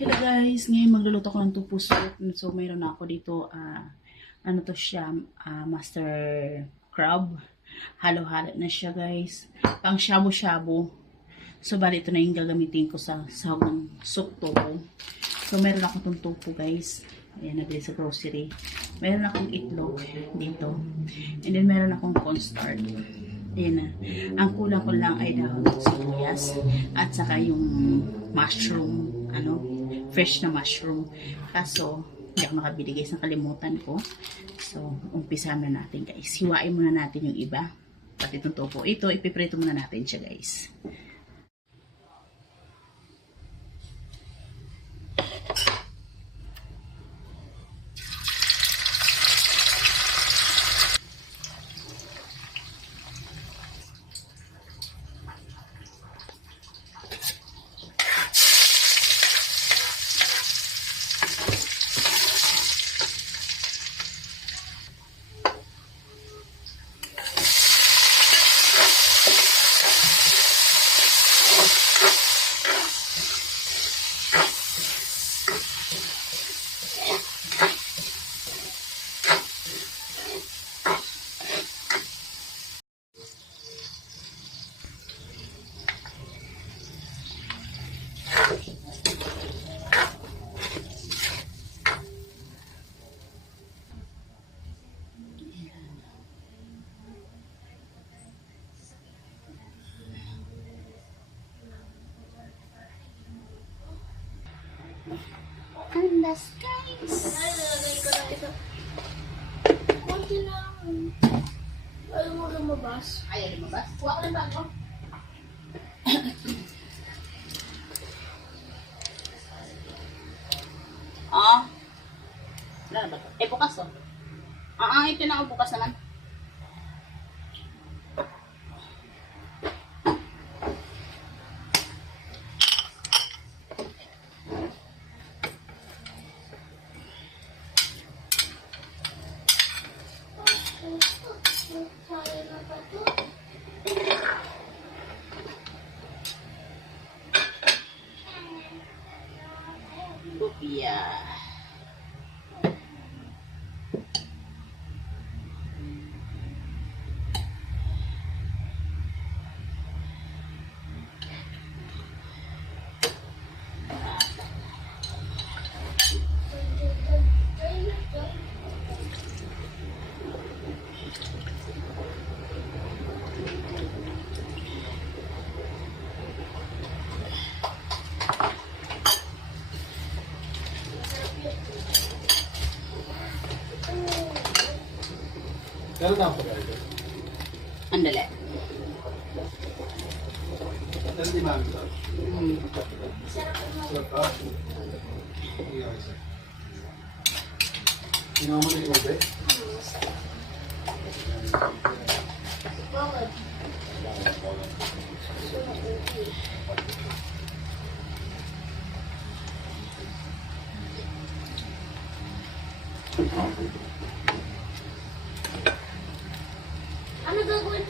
Hello guys, ngayon magluluto ko ng tupo soup. So mayroon ako dito, ano to siya, master crab. Halo-halo na siya guys. Pang shabu-shabu. So bali ito na yung gagamitin ko sa sahog ng soup tupo. So meron ako itong tupo guys. Ayan, nabili sa grocery. Meron akong itlog dito. And then meron akong cornstarch. Ayan na. Ang kulang ko lang ay dahon ng sibuyas at saka yung mushroom, fresh na mushroom. Kaso, hindi ako nakabili guys, nakalimutan ko. So, umpisa na natin guys. Hiwain muna natin yung iba. Pati itong topo. Ito, ipiprito muna natin siya guys. Andas guys. Ay, nalagay ko na ito. Kunti lang. Ayaw mo lumabas. Ayaw lumabas? Huwag ko lang bago. Wala na ba ito? Bukas oh. Ito na ako bukas naman. Lumpia. Kailan na ako pagkain? Andali. Kailan di mami ito? Sarap ka? Ginawa mo na yung ube? Bakit? Ano gagawin?